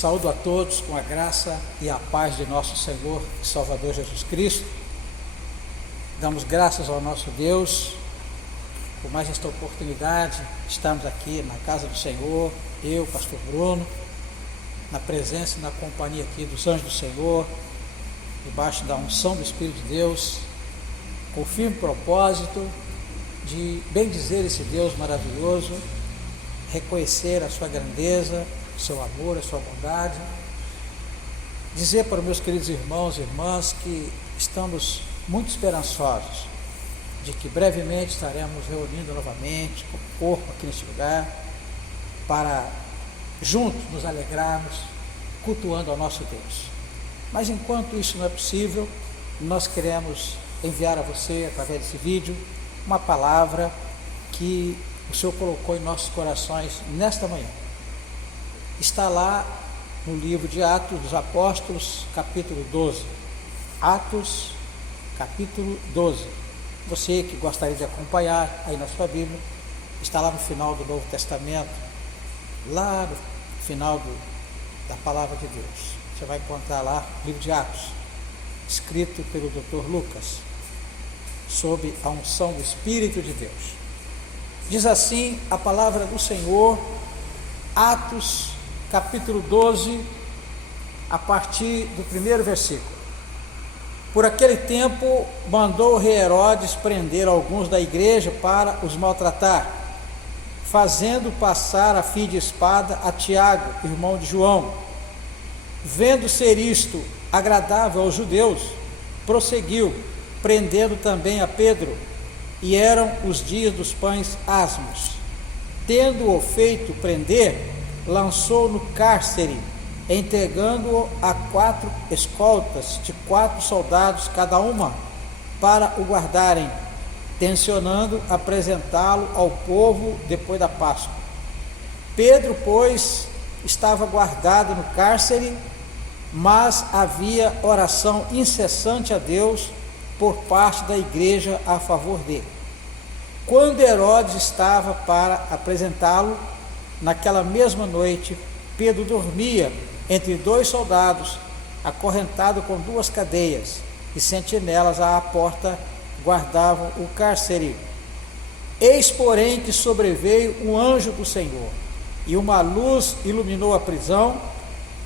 Saúdo a todos com a graça e a paz de nosso Senhor e Salvador Jesus Cristo. Damos graças ao nosso Deus por mais esta oportunidade de estarmos aqui na casa do Senhor, eu, pastor Bruno, na presença e na companhia aqui dos anjos do Senhor, debaixo da unção do Espírito de Deus, com o firme propósito de bendizer esse Deus maravilhoso, reconhecer a sua grandeza, o seu amor, a sua bondade, dizer para os meus queridos irmãos e irmãs que estamos muito esperançosos de que brevemente estaremos reunindo novamente com o corpo aqui neste lugar para juntos nos alegrarmos cultuando ao nosso Deus. Mas enquanto isso não é possível, nós queremos enviar a você, através desse vídeo, uma palavra que o Senhor colocou em nossos corações nesta manhã. Está lá no livro de Atos dos Apóstolos, capítulo 12. Atos, capítulo 12. Você que gostaria de acompanhar aí na sua Bíblia, está lá no final do Novo Testamento, lá no final da Palavra de Deus. Você vai encontrar lá o livro de Atos, escrito pelo Dr. Lucas, sob a unção do Espírito de Deus. Diz assim a palavra do Senhor, Atos, capítulo 12, a partir do primeiro versículo. Por aquele tempo, mandou o rei Herodes prender alguns da igreja para os maltratar, fazendo passar a fio de espada a Tiago, irmão de João. Vendo ser isto agradável aos judeus, prosseguiu, prendendo também a Pedro, e eram os dias dos pães asmos. Tendo-o feito prender, lançou no cárcere, entregando-o a 4 escoltas de 4 soldados cada uma, para o guardarem, tencionando apresentá-lo ao povo depois da Páscoa. Pedro, pois, estava guardado no cárcere, mas havia oração incessante a Deus por parte da igreja a favor dele. Quando Herodes estava para apresentá-lo, naquela mesma noite, Pedro dormia entre 2 soldados, acorrentado com 2 cadeias, e sentinelas à porta guardavam o cárcere. Eis, porém, que sobreveio um anjo do Senhor, e uma luz iluminou a prisão,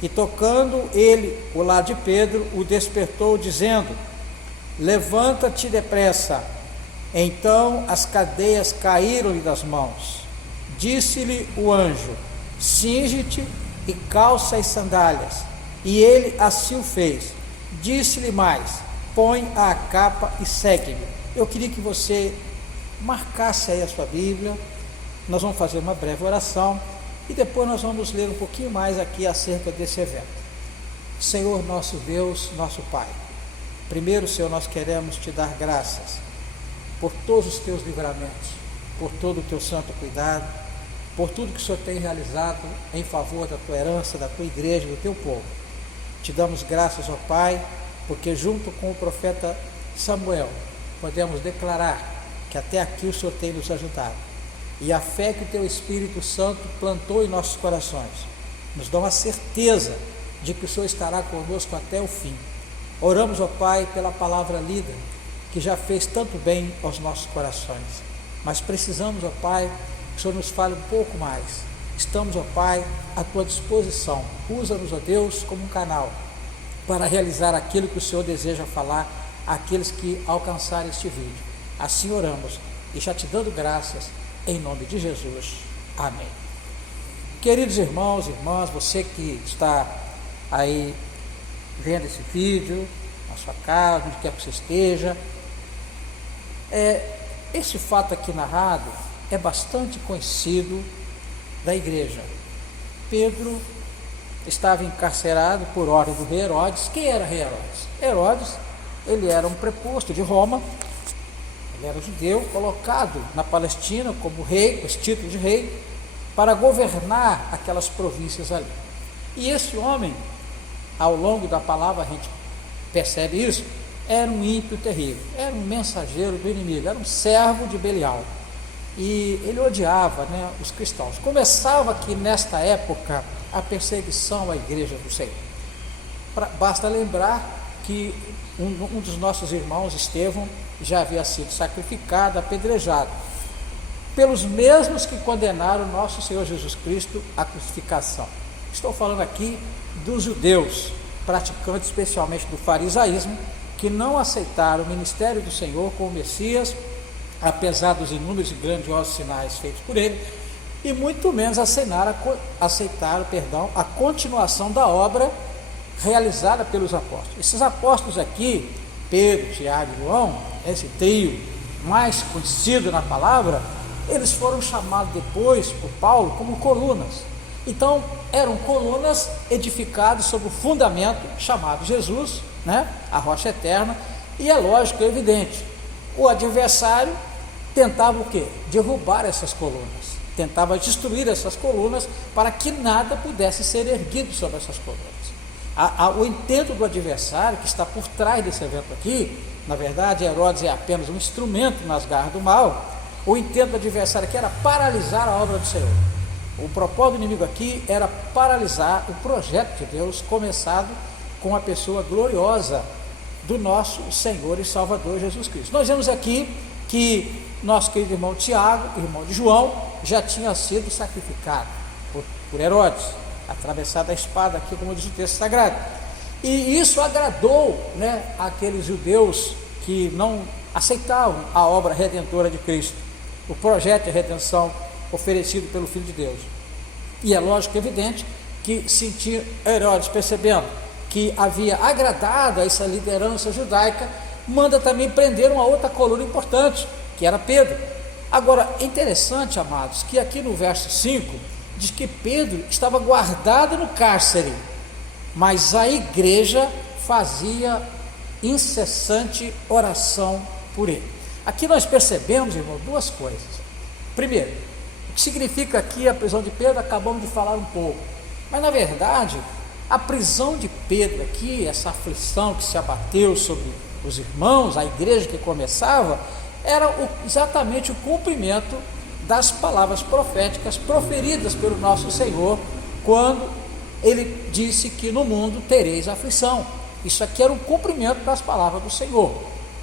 e tocando ele o lado de Pedro, o despertou, dizendo: levanta-te depressa. Então as cadeias caíram-lhe das mãos. Disse-lhe o anjo: cinge-te e calça as sandálias. E ele assim o fez. Disse-lhe mais: põe a capa e segue-me. Eu queria que você marcasse aí a sua Bíblia. Nós vamos fazer uma breve oração e depois nós vamos ler um pouquinho mais aqui acerca desse evento. Senhor nosso Deus, nosso Pai, primeiro, Senhor, nós queremos te dar graças por todos os teus livramentos, por todo o teu santo cuidado, por tudo que o Senhor tem realizado em favor da tua herança, da tua igreja, do teu povo. Te damos graças, ó Pai, porque junto com o profeta Samuel, podemos declarar que até aqui o Senhor tem nos ajudado. E a fé que o teu Espírito Santo plantou em nossos corações, nos dá uma certeza de que o Senhor estará conosco até o fim. Oramos, ó Pai, pela palavra lida, que já fez tanto bem aos nossos corações. Mas precisamos, ó Pai, que o Senhor nos fale um pouco mais. Estamos, ó Pai, à tua disposição. Usa-nos, ó Deus, como um canal para realizar aquilo que o Senhor deseja falar àqueles que alcançarem este vídeo. Assim oramos e já te dando graças, em nome de Jesus. Amém. Queridos irmãos e irmãs, você que está aí vendo esse vídeo, na sua casa, onde quer que você esteja, esse fato aqui narrado é bastante conhecido da igreja. Pedro estava encarcerado por ordem do rei Herodes. Quem era rei Herodes? Herodes, ele era um preposto de Roma, ele era judeu, colocado na Palestina como rei, com esse título de rei, para governar aquelas províncias ali. E esse homem, ao longo da palavra a gente percebe isso, era um ímpio terrível, era um mensageiro do inimigo, era um servo de Belial. e ele odiava, né, os cristãos. Começava aqui nesta época a perseguição à igreja do Senhor. Basta lembrar que um dos nossos irmãos, Estevão, já havia sido sacrificado, apedrejado, pelos mesmos que condenaram nosso Senhor Jesus Cristo à crucificação. Estou falando aqui dos judeus, praticantes especialmente do farisaísmo, que não aceitaram o ministério do Senhor como Messias, apesar dos inúmeros e grandiosos sinais feitos por ele, e muito menos aceitaram a continuação da obra realizada pelos apóstolos. Esses apóstolos aqui, Pedro, Tiago e João, esse trio mais conhecido na palavra, eles foram chamados depois por Paulo como colunas. Então eram colunas edificadas sobre o fundamento chamado Jesus, né? A rocha eterna. E é lógico, é evidente, o adversário tentava o quê? Derrubar essas colunas, tentava destruir essas colunas para que nada pudesse ser erguido sobre essas colunas. O intento do adversário, que está por trás desse evento aqui, na verdade Herodes é apenas um instrumento nas garras do mal. O intento do adversário aqui era paralisar a obra do Senhor. O propósito do inimigo aqui era paralisar o projeto de Deus, começado com a pessoa gloriosa do nosso Senhor e Salvador Jesus Cristo. Nós vemos aqui que nosso querido irmão Tiago, irmão de João, já tinha sido sacrificado por Herodes, atravessado a espada aqui, como diz o texto sagrado. E isso agradou, né, aqueles judeus que não aceitavam a obra redentora de Cristo, o projeto de redenção oferecido pelo Filho de Deus. E é lógico, evidente, que sentir Herodes, percebendo que havia agradado a essa liderança judaica, manda também prender uma outra coluna importante, que era Pedro. Agora, é interessante, amados, que aqui no verso 5, diz que Pedro estava guardado no cárcere, mas a igreja fazia incessante oração por ele. Aqui nós percebemos, irmão, duas coisas. Primeiro, o que significa aqui a prisão de Pedro, acabamos de falar um pouco, mas na verdade, a prisão de Pedro aqui, essa aflição que se abateu sobre os irmãos, a igreja que começava, era exatamente o cumprimento das palavras proféticas proferidas pelo nosso Senhor, quando ele disse que no mundo tereis aflição. Isso aqui era um cumprimento das palavras do Senhor.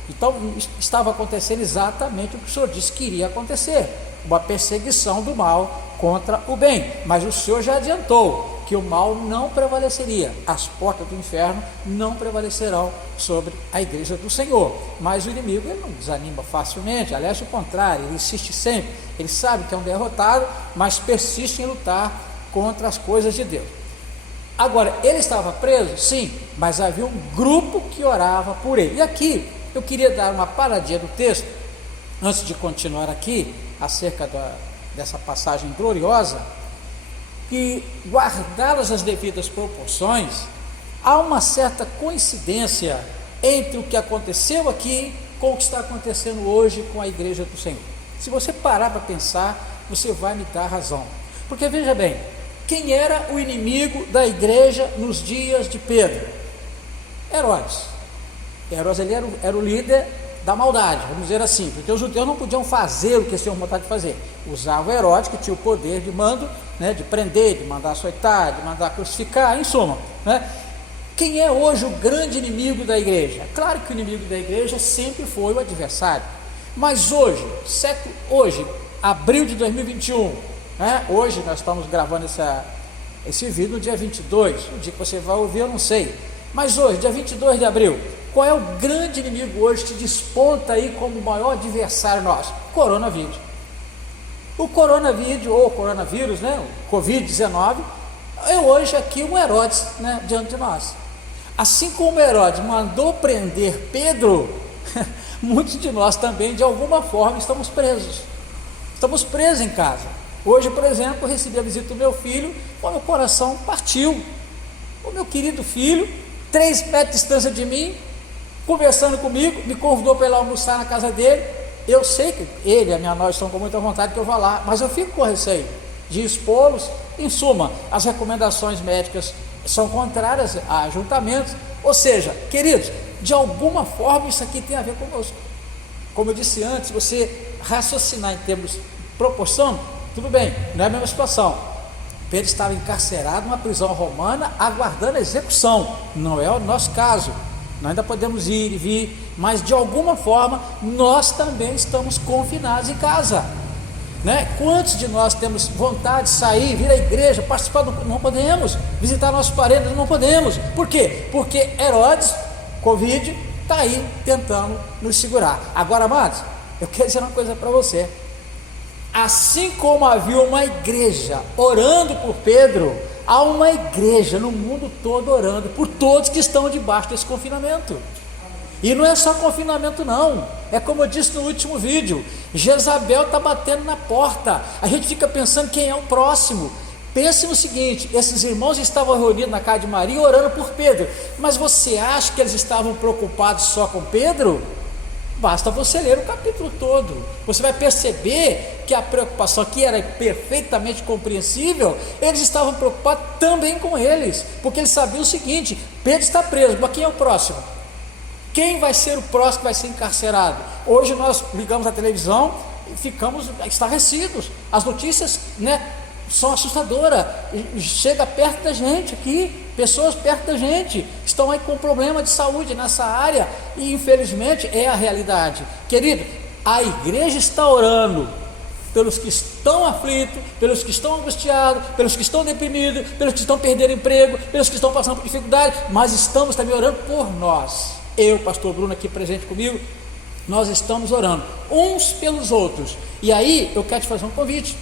Então estava acontecendo exatamente o que o Senhor disse que iria acontecer, uma perseguição do mal contra o bem, mas o Senhor já adiantou que o mal não prevaleceria, as portas do inferno não prevalecerão sobre a igreja do Senhor. Mas o inimigo, ele não desanima facilmente, aliás, o contrário, ele insiste sempre, ele sabe que é um derrotado, mas persiste em lutar contra as coisas de Deus. Agora, ele estava preso? Sim, mas havia um grupo que orava por ele. E aqui, eu queria dar uma paradinha do texto, antes de continuar aqui, acerca dessa passagem gloriosa, que, guardadas as devidas proporções, há uma certa coincidência entre o que aconteceu aqui com o que está acontecendo hoje com a igreja do Senhor. Se você parar para pensar, você vai me dar razão, porque veja bem, quem era o inimigo da igreja nos dias de Pedro? Herodes. Herodes, ele era o líder da maldade, vamos dizer assim, porque os judeus não podiam fazer o que eles tinham vontade de fazer. Usava Herodes, que tinha o poder de mando, né, de prender, de mandar açoitar, de mandar crucificar, em suma, né? Quem é hoje o grande inimigo da igreja? Claro que o inimigo da igreja sempre foi o adversário, mas hoje, abril de 2021, né, hoje nós estamos gravando esse vídeo no dia 22, o dia que você vai ouvir eu não sei, mas hoje, dia 22 de abril, qual é o grande inimigo hoje que desponta aí como o maior adversário nosso? Coronavírus. O coronavírus, né, o Covid-19, é hoje aqui um Herodes, né, diante de nós. Assim como Herodes mandou prender Pedro, muitos de nós também, de alguma forma, estamos presos. Estamos presos em casa. Hoje, por exemplo, eu recebi a visita do meu filho, o meu coração partiu. O meu querido filho, 3 metros de distância de mim, conversando comigo, me convidou para ir lá almoçar na casa dele. Eu sei que ele e a minha nora estão com muita vontade que eu vá lá, mas eu fico com receio de expô-los. Em suma, as recomendações médicas são contrárias a ajuntamentos. Ou seja, queridos, de alguma forma isso aqui tem a ver conosco. Como eu disse antes, você raciocinar em termos proporção, tudo bem, não é a mesma situação. Pedro estava encarcerado numa prisão romana, aguardando a execução. Não é o nosso caso. Nós ainda podemos ir e vir, mas de alguma forma nós também estamos confinados em casa, né? Quantos de nós temos vontade de sair, vir à igreja, participar não podemos, visitar nossos parentes, não podemos. Por quê? Porque Herodes, Covid, está aí tentando nos segurar. Agora, amados, eu quero dizer uma coisa para você. Assim como havia uma igreja orando por Pedro, há uma igreja no mundo todo orando por todos que estão debaixo desse confinamento. E não é só confinamento não, é como eu disse no último vídeo, Jezabel está batendo na porta. A gente fica pensando quem é o próximo. Pense no seguinte: esses irmãos estavam reunidos na casa de Maria orando por Pedro, mas você acha que eles estavam preocupados só com Pedro? Basta você ler o capítulo todo, você vai perceber que a preocupação aqui era perfeitamente compreensível. Eles estavam preocupados também com eles, porque eles sabiam o seguinte: Pedro está preso, mas quem é o próximo? Quem vai ser o próximo que vai ser encarcerado? Hoje nós ligamos a televisão e ficamos estarrecidos, as notícias, né, são assustadoras, chega perto da gente aqui, pessoas perto da gente estão aí com problema de saúde nessa área, e infelizmente é a realidade. Querido, a igreja está orando pelos que estão aflitos, pelos que estão angustiados, pelos que estão deprimidos, pelos que estão perdendo emprego, pelos que estão passando por dificuldade, mas estamos também orando por nós. Eu, pastor Bruno aqui presente comigo, nós estamos orando uns pelos outros. E aí eu quero te fazer um convite.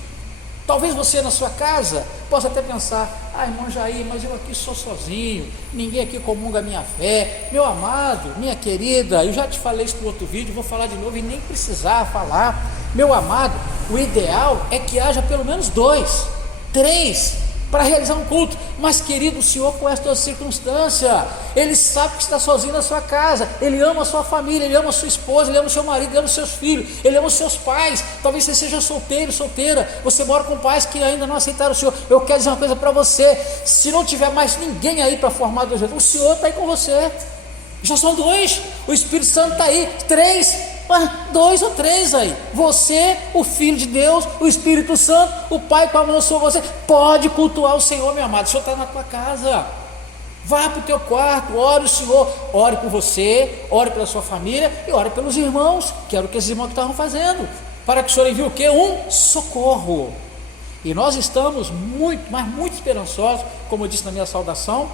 Talvez você na sua casa possa até pensar: irmão Jair, mas eu aqui sou sozinho, ninguém aqui comunga a minha fé. Meu amado, minha querida, eu já te falei isso no outro vídeo, vou falar de novo e nem precisar falar. Meu amado, o ideal é que haja pelo menos 2, 3 para realizar um culto. Mas querido, o Senhor conhece toda circunstância, Ele sabe que está sozinho na sua casa, Ele ama a sua família, Ele ama a sua esposa, Ele ama o seu marido, Ele ama os seus filhos, Ele ama os seus pais. Talvez você seja solteiro, solteira, você mora com pais que ainda não aceitaram o Senhor. Eu quero dizer uma coisa para você: se não tiver mais ninguém aí para formar 2, o Senhor está aí com você. Já são 2, o Espírito Santo está aí, 3, 2 ou 3 aí, você, o Filho de Deus, o Espírito Santo, o Pai com a mão sobre você, pode cultuar o Senhor, meu amado. O Senhor está na tua casa, vá para o teu quarto, ore o Senhor, ore por você, ore pela sua família e ore pelos irmãos, que era o que esses irmãos estavam fazendo, para que o Senhor envie o quê? Um socorro. E nós estamos muito, mas muito esperançosos, como eu disse na minha saudação,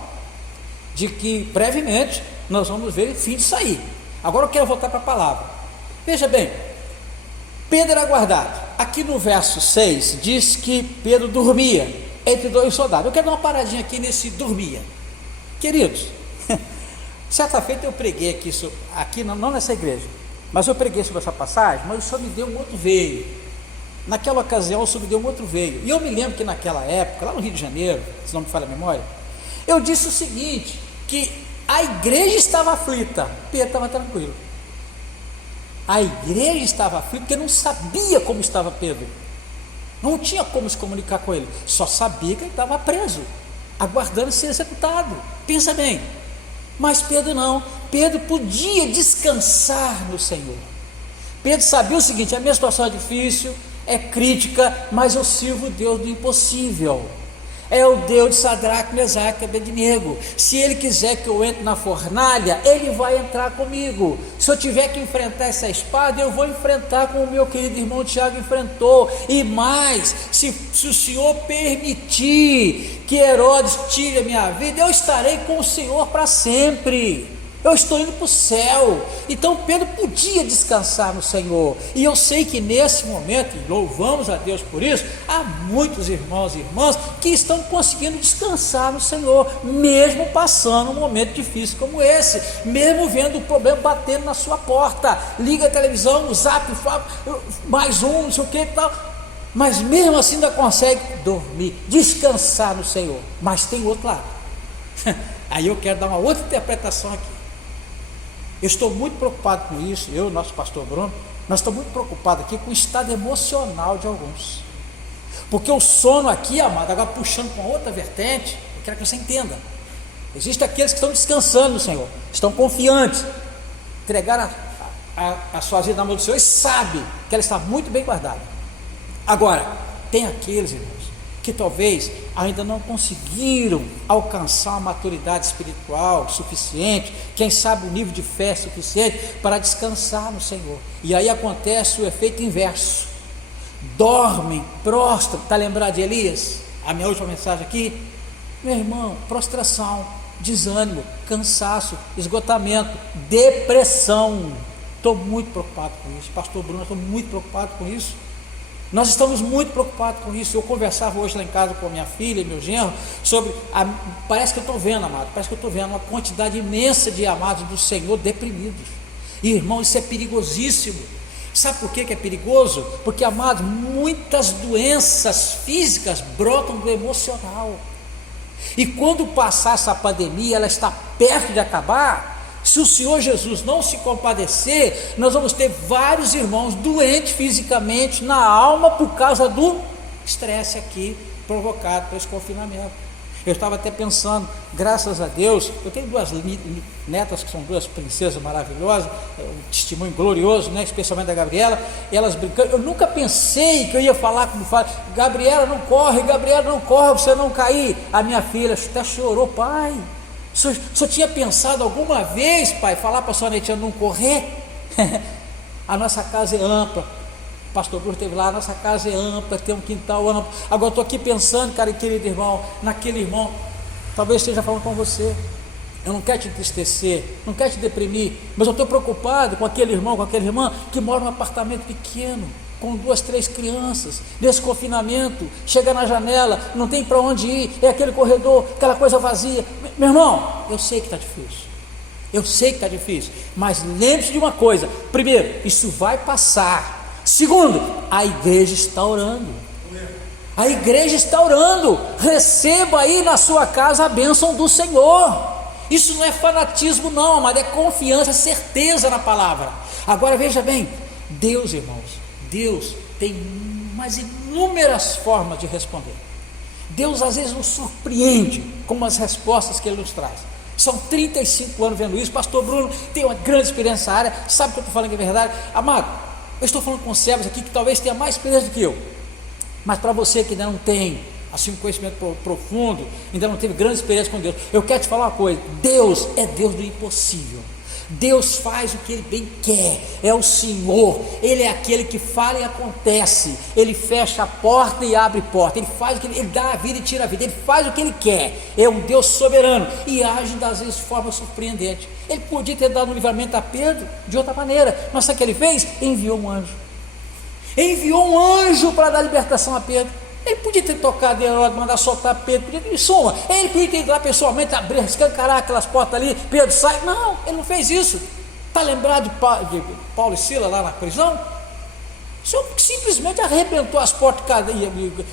de que brevemente nós vamos ver o fim disso aí. Agora eu quero voltar para a palavra. Veja bem, Pedro era guardado. Aqui no verso 6 diz que Pedro dormia entre 2 soldados. Eu quero dar uma paradinha aqui nesse dormia. Queridos, certa feita eu preguei aqui não nessa igreja, mas eu preguei sobre essa passagem, mas o Senhor me deu um outro veio. Naquela ocasião o Senhor me deu um outro veio. E eu me lembro que naquela época, lá no Rio de Janeiro, se não me falha a memória, eu disse o seguinte, que a igreja estava aflita, Pedro estava tranquilo. A igreja estava aflita porque não sabia como estava Pedro, não tinha como se comunicar com ele, só sabia que ele estava preso, aguardando ser executado. Pensa bem, mas Pedro não, Pedro podia descansar no Senhor. Pedro sabia o seguinte: a minha situação é difícil, é crítica, mas eu sirvo o Deus do impossível. É o Deus de Sadraque, Mesaque e Abednego. Se Ele quiser que eu entre na fornalha, Ele vai entrar comigo. Se eu tiver que enfrentar essa espada, eu vou enfrentar como o meu querido irmão Tiago enfrentou. E mais, se o Senhor permitir que Herodes tire a minha vida, eu estarei com o Senhor para sempre. Eu estou indo para o céu. Então Pedro podia descansar no Senhor, e eu sei que nesse momento, e louvamos a Deus por isso, há muitos irmãos e irmãs que estão conseguindo descansar no Senhor, mesmo passando um momento difícil como esse, mesmo vendo o problema batendo na sua porta. Liga a televisão, o zap, mais um, não sei o que e tal, mas mesmo assim ainda consegue dormir, descansar no Senhor. Mas tem outro lado. Aí eu quero dar uma outra interpretação aqui. Eu estou muito preocupado com isso, eu, nosso pastor Bruno, nós estamos muito preocupados aqui com o estado emocional de alguns, porque o sono aqui, amado, agora puxando para outra vertente, eu quero que você entenda, existem aqueles que estão descansando no Senhor, estão confiantes, entregaram a sua vida na mão do Senhor e sabe que ela está muito bem guardada. Agora, tem aqueles, irmãos, que talvez ainda não conseguiram alcançar uma maturidade espiritual suficiente, quem sabe um nível de fé suficiente para descansar no Senhor, e aí acontece o efeito inverso, dormem, prostram. Está lembrado de Elias? A minha última mensagem aqui, meu irmão, prostração, desânimo, cansaço, esgotamento, depressão. Estou muito preocupado com isso, pastor Bruno, estou muito preocupado com isso. Nós estamos muito preocupados com isso. Eu conversava hoje lá em casa com a minha filha e meu genro sobre, parece que eu estou vendo, amado, parece que eu estou vendo uma quantidade imensa de amados do Senhor deprimidos. E, irmão, isso é perigosíssimo. Sabe por que é perigoso? Porque, amados, muitas doenças físicas brotam do emocional. E quando passar essa pandemia, ela está perto de acabar. Se o Senhor Jesus não se compadecer, nós vamos ter vários irmãos doentes fisicamente, na alma, por causa do estresse aqui provocado por esse confinamento. Eu estava até pensando, graças a Deus, eu tenho duas netas que são duas princesas maravilhosas, um testemunho glorioso, né? Especialmente da Gabriela, elas brincando. Eu nunca pensei que eu ia falar como fala, Gabriela não corre, você não cair. A minha filha até chorou, pai. O senhor tinha pensado alguma vez, pai, falar para a sua netinha não correr? A nossa casa é ampla, o pastor Bruno esteve lá, a nossa casa é ampla, tem um quintal amplo. Agora eu estou aqui pensando, cara, querido irmão, naquele irmão, talvez esteja falando com você. Eu não quero te entristecer, não quero te deprimir, mas eu estou preocupado com aquele irmão, com aquela irmã que mora num apartamento pequeno, com 2, 3 crianças, nesse confinamento, chega na janela, não tem para onde ir, é aquele corredor, aquela coisa vazia. Meu irmão, eu sei que está difícil, mas lembre-se de uma coisa: primeiro, isso vai passar. Segundo, a igreja está orando. Receba aí na sua casa a bênção do Senhor. Isso não é fanatismo não, mas é confiança, certeza na palavra. Agora veja bem, Deus, irmãos, Deus tem umas inúmeras formas de responder. Deus às vezes nos surpreende com as respostas que Ele nos traz. São 35 anos vendo isso. Pastor Bruno tem uma grande experiência nessa área, sabe que eu estou falando que é verdade. Amado, eu estou falando com servos aqui que talvez tenha mais experiência do que eu, mas para você que ainda não tem assim um conhecimento profundo, ainda não teve grande experiência com Deus, eu quero te falar uma coisa: Deus é Deus do impossível. Deus faz o que Ele bem quer, é o Senhor, Ele é aquele que fala e acontece, Ele fecha a porta e abre porta, Ele faz o que Ele dá a vida e tira a vida, Ele faz o que Ele quer, é um Deus soberano e age às vezes de forma surpreendente. Ele podia ter dado um livramento a Pedro de outra maneira, mas sabe o que Ele fez? Enviou um anjo para dar libertação a Pedro. Ele podia ter tocado em Herodes, mandar soltar Pedro, em suma, ele podia ter ido lá pessoalmente, abrir, escancarar aquelas portas ali, Pedro sai. Não, ele não fez isso. Está lembrado de Paulo e Silas lá na prisão? O Senhor simplesmente arrebentou as portas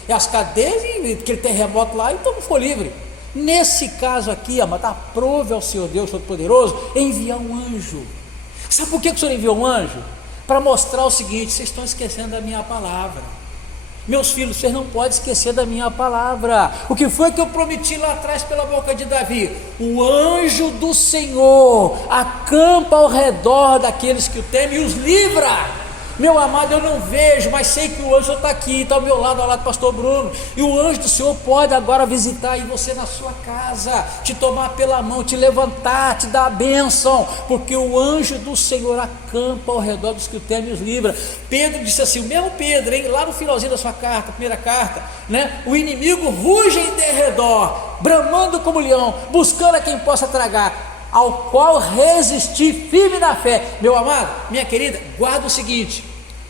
e as cadeias, e aquele terremoto lá, e todo mundo foi livre. Nesse caso aqui, amado, aprove ao Senhor Deus Todo-Poderoso enviar um anjo. Sabe por que o Senhor enviou um anjo? Para mostrar o seguinte: vocês estão esquecendo da minha palavra. Meus filhos, vocês não podem esquecer da minha palavra. O que foi que eu prometi lá atrás pela boca de Davi? O anjo do Senhor acampa ao redor daqueles que o temem e os livra. Meu amado, eu não vejo, mas sei que o anjo está aqui, está ao meu lado, ao lado do pastor Bruno, e o anjo do Senhor pode agora visitar aí você na sua casa, te tomar pela mão, te levantar, te dar a bênção, porque o anjo do Senhor acampa ao redor dos que o temem e os livra. Pedro disse assim, o mesmo Pedro, hein, lá no finalzinho da sua carta, primeira carta, né? O inimigo ruge em derredor, bramando como leão, buscando a quem possa tragar, ao qual resistir firme na fé. Meu amado, minha querida, guarda o seguinte: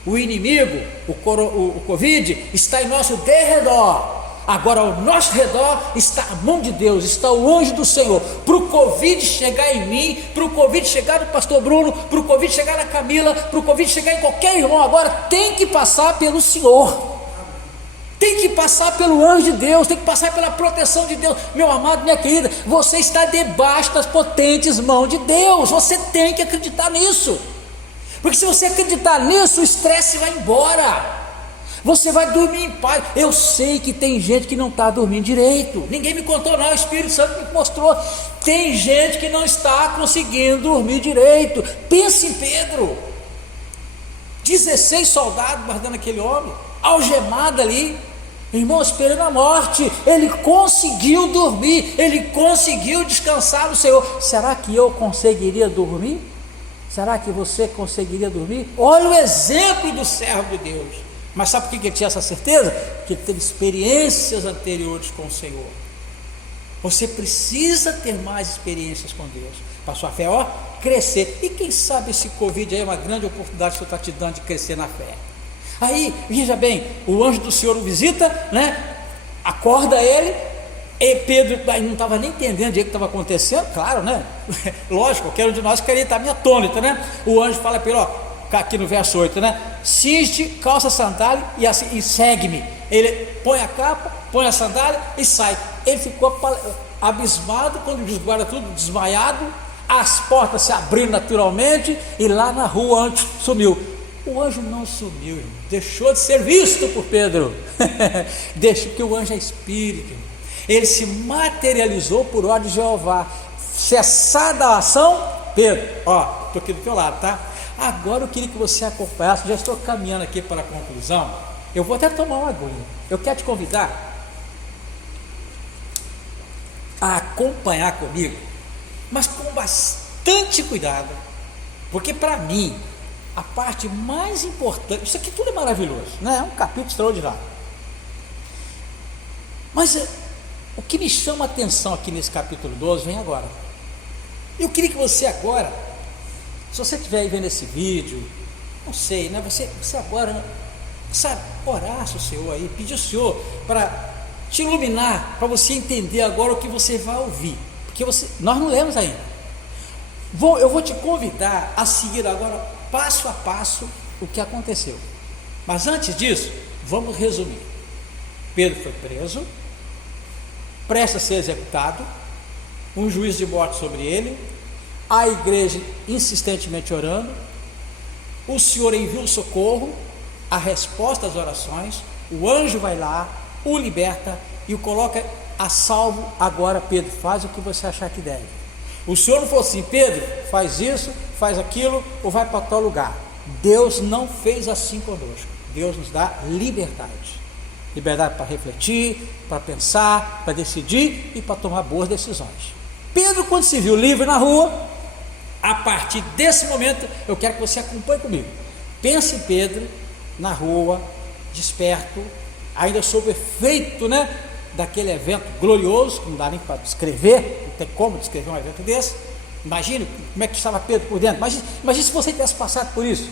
o inimigo, o Covid, está em nosso derredor. Agora ao nosso redor está a mão de Deus, está o anjo do Senhor. Para o Covid chegar em mim, para o Covid chegar no pastor Bruno, para o Covid chegar na Camila, para o Covid chegar em qualquer irmão, agora tem que passar pelo Senhor, tem que passar pelo anjo de Deus, tem que passar pela proteção de Deus. Meu amado, minha querida, você está debaixo das potentes mãos de Deus. Você tem que acreditar nisso, porque se você acreditar nisso, o estresse vai embora, você vai dormir em paz. Eu sei que tem gente que não está dormindo direito, ninguém me contou não, o Espírito Santo me mostrou. Tem gente que não está conseguindo dormir direito. Pense em Pedro, 16 soldados guardando aquele homem, algemado ali, irmão, esperando a morte. Ele conseguiu dormir, ele conseguiu descansar no Senhor. Será que eu conseguiria dormir? Será que você conseguiria dormir? Olha o exemplo do servo de Deus. Mas sabe por que ele tinha essa certeza? Porque ele teve experiências anteriores com o Senhor. Você precisa ter mais experiências com Deus, para a sua fé, crescer. E quem sabe esse Covid aí é uma grande oportunidade que o Senhor está te dando de crescer na fé. Aí, veja bem, o anjo do Senhor o visita, né? Acorda ele, e Pedro não estava nem entendendo o que estava acontecendo, claro, né? Lógico, qualquer um de nós queria estar meio atônito, né? O anjo fala para ele, aqui no verso 8, né? Cinge, calça a sandália e segue-me. Ele põe a capa, põe a sandália e sai. Ele ficou abismado quando os guardas tudo desmaiado, as portas se abriram naturalmente e lá na rua o anjo sumiu. O anjo não sumiu, irmão. Deixou de ser visto por Pedro. Deixa, porque o anjo é espírito, irmão. Ele se materializou por ordem de Jeová. Cessada a ação, Pedro, estou aqui do teu lado, tá? Agora eu queria que você acompanhasse, já estou caminhando aqui para a conclusão. Eu vou até tomar uma aguinha. Eu quero te convidar a acompanhar comigo, mas com bastante cuidado, porque para mim a parte mais importante, isso aqui tudo é maravilhoso, né? É um capítulo extraordinário, mas o que me chama a atenção aqui nesse capítulo 12 vem agora. Eu queria que você agora, se você estiver aí vendo esse vídeo, não sei, né? Você agora, sabe, orasse o Senhor aí, pedir ao Senhor para te iluminar, para você entender agora o que você vai ouvir, porque nós não lemos ainda. Eu vou te convidar a seguir agora, passo a passo, o que aconteceu. Mas antes disso, vamos resumir. Pedro foi preso, presta a ser executado, um juízo de morte sobre ele, a igreja insistentemente orando, o Senhor envia o socorro, a resposta às orações, o anjo vai lá, o liberta e o coloca a salvo. Agora Pedro, faz o que você achar que deve. O Senhor não falou assim, Pedro, faz isso, faz aquilo, ou vai para tal lugar. Deus não fez assim conosco. Deus nos dá liberdade para refletir, para pensar, para decidir e para tomar boas decisões. Pedro, quando se viu livre na rua, a partir desse momento eu quero que você acompanhe comigo. Pense em Pedro na rua, desperto, ainda sob o efeito, né, daquele evento glorioso, que não dá nem para descrever, não tem como descrever um evento desse. Imagine como é que estava Pedro por dentro. Imagine se você tivesse passado por isso.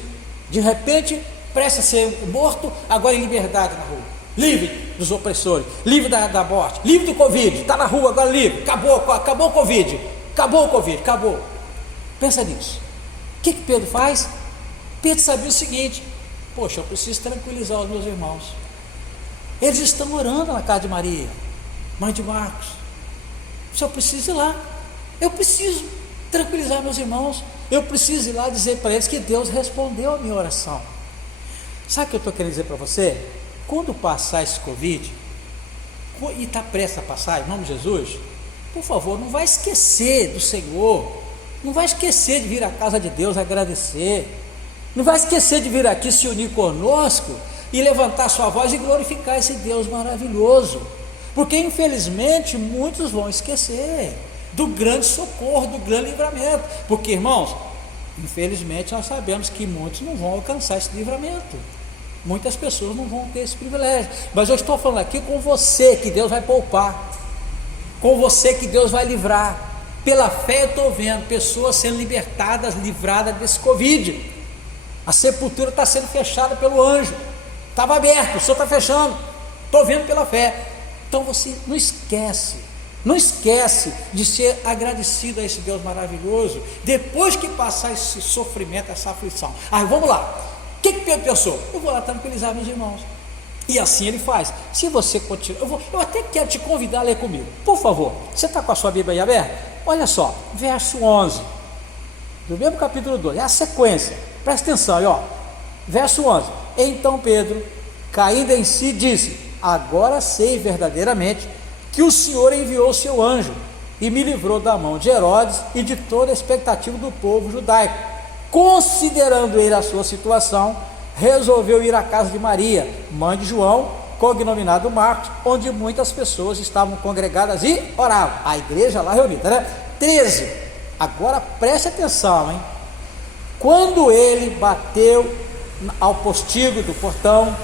De repente, presta a ser morto, agora em liberdade na rua, livre dos opressores, livre da morte, livre do Covid, está na rua agora livre, acabou o Covid, acabou. Pensa nisso. O que Pedro faz? Pedro sabia o seguinte: poxa, eu preciso tranquilizar os meus irmãos. Eles estão orando na casa de Maria, mãe de Marcos. Só preciso ir lá. Eu preciso tranquilizar meus irmãos. Eu preciso ir lá dizer para eles que Deus respondeu a minha oração. Sabe o que eu estou querendo dizer para você? Quando passar esse Covid, e está prestes a passar, em nome de Jesus, por favor, não vai esquecer do Senhor. Não vai esquecer de vir à casa de Deus agradecer. Não vai esquecer de vir aqui se unir conosco e levantar sua voz e glorificar esse Deus maravilhoso, porque infelizmente muitos vão esquecer do grande socorro, do grande livramento, porque, irmãos, infelizmente nós sabemos que muitos não vão alcançar esse livramento, muitas pessoas não vão ter esse privilégio, mas eu estou falando aqui com você que Deus vai poupar, com você que Deus vai livrar. Pela fé eu estou vendo pessoas sendo libertadas, livradas desse Covid. A sepultura está sendo fechada pelo anjo, estava aberto, o Senhor está fechando, estou vendo pela fé. Então você não esquece de ser agradecido a esse Deus maravilhoso, depois que passar esse sofrimento, essa aflição. Vamos lá, o que Pedro pensou? Eu vou lá tranquilizar meus irmãos, e assim ele faz. Se você continuar, eu até quero te convidar a ler comigo, por favor. Você está com a sua Bíblia aí aberta? Olha só, verso 11 do mesmo capítulo 2, é a sequência, presta atenção aí, verso 11. Então Pedro, caindo em si, disse: agora sei verdadeiramente que o Senhor enviou seu anjo e me livrou da mão de Herodes e de toda a expectativa do povo judaico. Considerando ele a sua situação, resolveu ir à casa de Maria, mãe de João, cognominado Marcos, onde muitas pessoas estavam congregadas e oravam. A igreja lá reunida, né? 13. Agora preste atenção, hein? Quando ele bateu ao postigo do portão,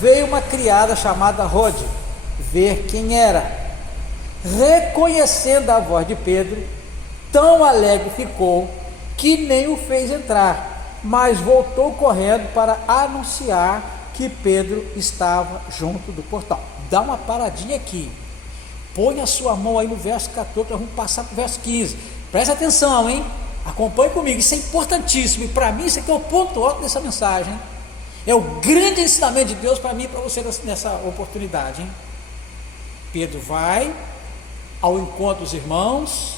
veio uma criada chamada Rode ver quem era. Reconhecendo a voz de Pedro, tão alegre ficou que nem o fez entrar, mas voltou correndo para anunciar que Pedro estava junto do portão. Dá uma paradinha aqui, põe a sua mão aí no verso 14, nós vamos passar para o verso 15, presta atenção, hein? Acompanhe comigo, isso é importantíssimo, e para mim isso aqui é o ponto alto dessa mensagem, hein? É o grande ensinamento de Deus para mim e para você nessa oportunidade, hein? Pedro vai ao encontro dos irmãos,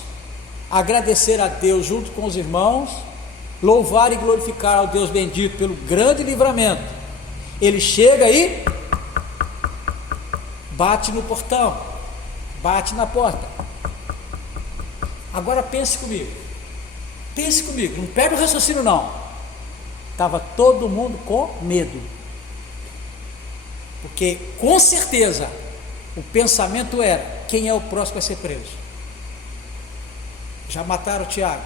agradecer a Deus junto com os irmãos, louvar e glorificar ao Deus bendito pelo grande livramento. Ele chega aí, bate no portão, bate na porta. Agora pense comigo, não perde o raciocínio não. Estava todo mundo com medo, porque com certeza o pensamento era: quem é o próximo a ser preso? Já mataram Tiago,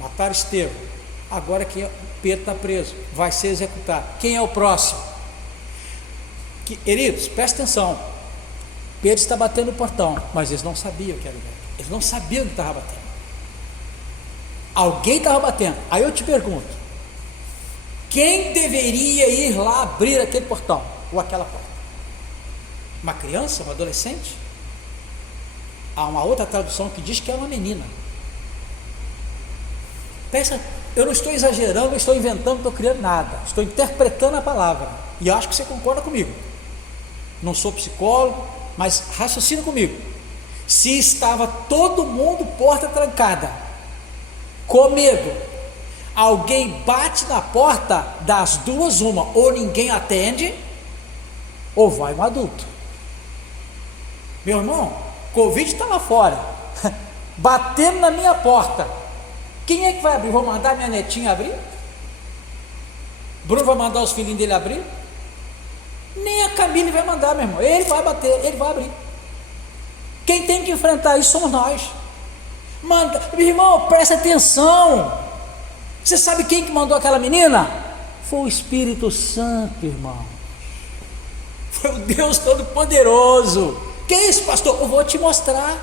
mataram Estevão, agora que Pedro está preso, vai ser executado, quem é o próximo? Queridos, presta atenção, Pedro está batendo no portão, mas eles não sabiam que era ele, eles não sabiam que estava batendo, alguém estava batendo. Aí eu te pergunto, quem deveria ir lá abrir aquele portão, ou aquela porta? Uma criança, um adolescente? Há uma outra tradução que diz que é uma menina. Pensa, eu não estou exagerando, não estou inventando, não estou criando nada, estou interpretando a palavra, e acho que você concorda comigo. Não sou psicólogo, mas raciocina comigo. Se estava todo mundo porta trancada, com medo, alguém bate na porta, das duas uma, ou ninguém atende, ou vai um adulto. Meu irmão, Covid está lá fora, batendo na minha porta, quem é que vai abrir? Vou mandar minha netinha abrir? Bruno vai mandar os filhinhos dele abrir? Nem a Camille vai mandar, meu irmão, ele vai bater, ele vai abrir. Quem tem que enfrentar isso somos nós. Manda, meu irmão, presta atenção. Você sabe quem que mandou aquela menina? Foi o Espírito Santo, irmão. Foi o Deus Todo-Poderoso. Que é isso, pastor? Eu vou te mostrar,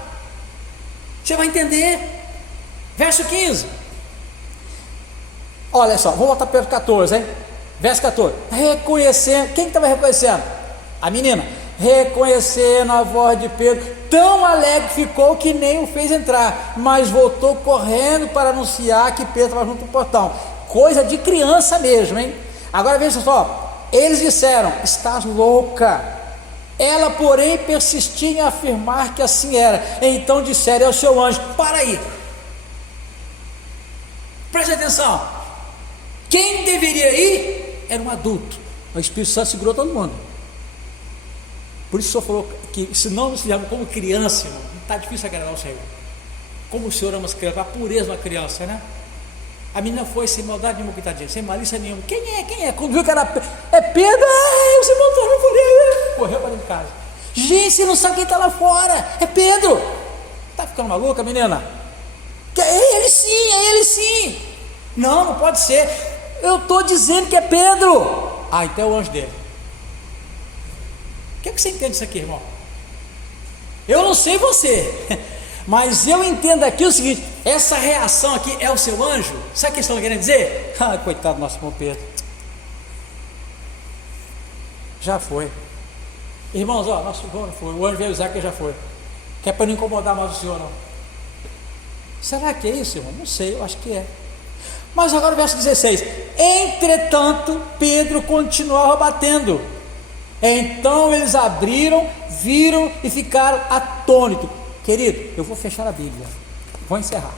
você vai entender. Verso 15, olha só, vou voltar para o 14, hein? Verso 14, reconhecendo, quem estava reconhecendo? A menina, reconhecendo a voz de Pedro, tão alegre ficou que nem o fez entrar, mas voltou correndo para anunciar que Pedro estava junto do portão. Coisa de criança mesmo, hein? Agora veja só, eles disseram: estás louca. Ela, porém, persistia em afirmar que assim era. Então disseram ao seu anjo: para aí, preste atenção, quem deveria ir era um adulto. O Espírito Santo segurou todo mundo. Por isso o Senhor falou que se não nos fizermos como criança, irmão, está difícil agradar o Senhor. Como o Senhor ama as crianças, a pureza de uma criança, né? A menina foi sem maldade nenhuma, coitadinha, sem malícia nenhuma. Quem é? Quando viu que era é Pedro, os irmãos foram por ele, correu para dentro de casa. Gente, você não sabe quem está lá fora, é Pedro. Está ficando maluca, menina? É ele sim. Não pode ser. Eu estou dizendo que é Pedro. Então é o anjo dele. O que você entende disso aqui, irmão? Eu não sei você, mas eu entendo aqui o seguinte: essa reação aqui é o seu anjo. Sabe o que estão querendo dizer? Coitado do nosso irmão Pedro, já foi. Irmãos, nosso irmão não foi, o anjo veio usar que já foi, que é para não incomodar mais o senhor, não. Será que é isso, irmão? Não sei, eu acho que é. Mas agora o verso 16: entretanto Pedro continuava batendo. Então eles abriram, viram e ficaram atônitos. Querido, eu vou fechar a Bíblia, vou encerrar.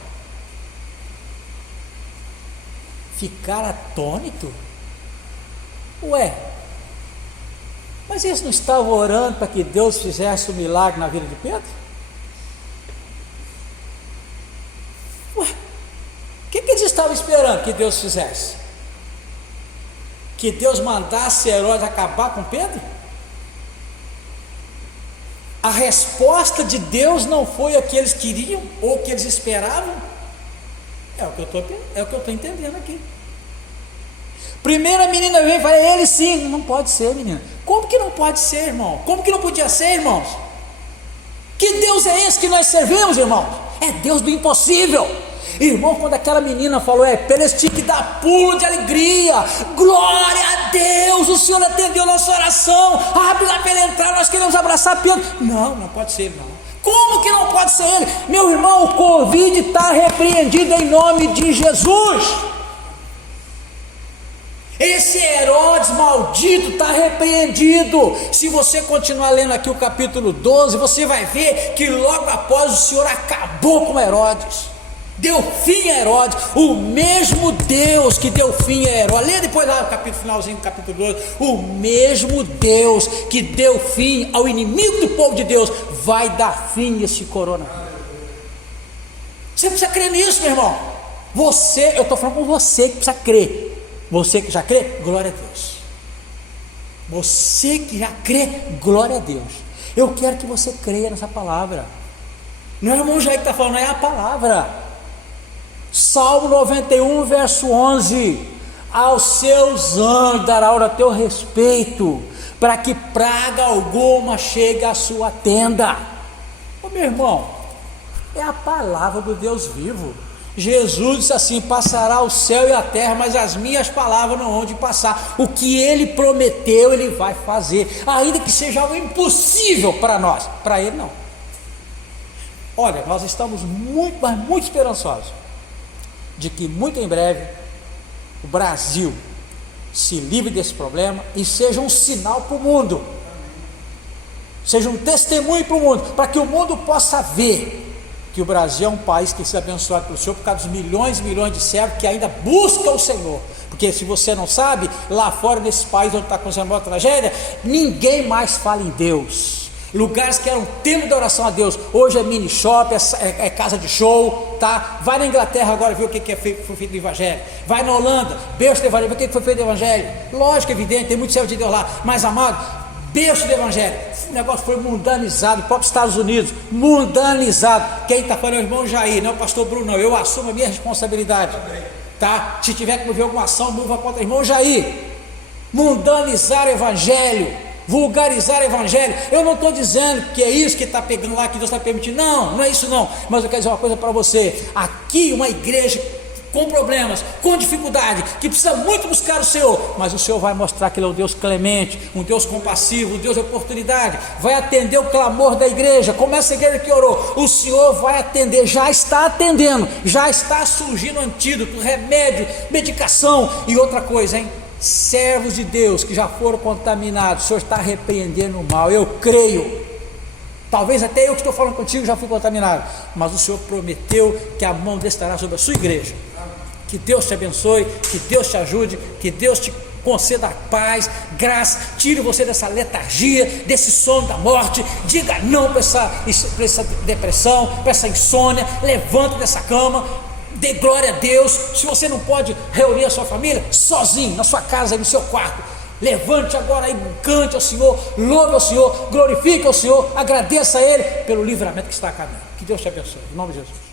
Ficar atônito? Ué, mas eles não estavam orando para que Deus fizesse um milagre na vida de Pedro? Ué, o que eles estavam esperando que Deus fizesse? O que Deus mandasse Herodes acabar com Pedro? A resposta de Deus não foi a que eles queriam ou que eles esperavam? É o que eu estou entendendo aqui. Primeiro a menina vem e fala, ele sim. Não pode ser, menina. Como que não pode ser, irmão? Como que não podia ser, irmãos? Que Deus é esse que nós servimos, irmãos? É Deus do impossível. Irmão, quando aquela menina falou, eles tinham que dar pulo de alegria. Glória a Deus, o Senhor atendeu nossa oração. Abre lá para ele entrar, nós queremos abraçar Pedro. Não pode ser, não. Como que não pode ser ele? Meu irmão, o Covid está repreendido em nome de Jesus. Esse Herodes maldito está repreendido. Se você continuar lendo aqui o capítulo 12, você vai ver que logo após o Senhor acabou com Herodes, deu fim a Herodes. O mesmo Deus que deu fim a Herodes, lê depois lá o capítulo finalzinho do capítulo 12, o mesmo Deus que deu fim ao inimigo do povo de Deus, vai dar fim a esse coronavírus. Você precisa crer nisso, meu irmão. Eu estou falando com você que precisa crer. Você que já crê, glória a Deus. Você que já crê, glória a Deus. Eu quero que você creia nessa palavra. Não é o irmão Jair que está falando, é a palavra. Salmo 91, verso 11: aos seus anjos dará a teu respeito, para que praga alguma chegue à sua tenda. Ô meu irmão, é a palavra do Deus vivo. Jesus disse assim: passará o céu e a terra, mas as minhas palavras não hão de passar. O que ele prometeu, ele vai fazer, ainda que seja algo impossível para nós, para ele não. Olha, nós estamos muito, mas muito esperançosos de que muito em breve o Brasil se livre desse problema e seja um sinal para o mundo, seja um testemunho para o mundo, para que o mundo possa ver que o Brasil é um país que tem sido abençoado pelo Senhor por causa dos milhões e milhões de servos que ainda buscam o Senhor. Porque se você não sabe, lá fora nesse país onde está acontecendo a maior tragédia, ninguém mais fala em Deus. Lugares que eram templo de oração a Deus, hoje é mini shop, é casa de show, tá? Vai na Inglaterra agora ver o que foi feito do Evangelho. Vai na Holanda, berço do Evangelho, ver o que foi feito do Evangelho. Lógico, evidente, tem muito servo de Deus lá, mas amado, berço do Evangelho. O negócio foi mundanizado, o próprio Estados Unidos, mundanizado. Quem está falando é o irmão Jair, não é o pastor Bruno, não. Eu assumo a minha responsabilidade, tá? Se tiver que mover alguma ação, mova contra o irmão Jair. Mundanizar o Evangelho, vulgarizar o Evangelho. Eu não estou dizendo que é isso que está pegando lá, que Deus está permitindo, não é isso não. Mas eu quero dizer uma coisa para você: aqui uma igreja com problemas, com dificuldade, que precisa muito buscar o Senhor, mas o Senhor vai mostrar que Ele é um Deus clemente, um Deus compassivo, um Deus de oportunidade, vai atender o clamor da igreja, como essa igreja que orou, o Senhor vai atender, já está atendendo, já está surgindo antídoto, remédio, medicação. E outra coisa, hein? Servos de Deus que já foram contaminados, o Senhor está repreendendo o mal, eu creio. Talvez até eu que estou falando contigo já fui contaminado, mas o Senhor prometeu que a mão dele estará sobre a sua igreja. Que Deus te abençoe, que Deus te ajude, que Deus te conceda paz, graça, tire você dessa letargia, desse sono da morte. Diga não para essa depressão, para essa insônia. Levanta dessa cama, dê glória a Deus. Se você não pode reunir a sua família, sozinho, na sua casa, no seu quarto, levante agora e cante ao Senhor, louve ao Senhor, glorifique ao Senhor, agradeça a Ele pelo livramento que está a caminho. Que Deus te abençoe, em nome de Jesus.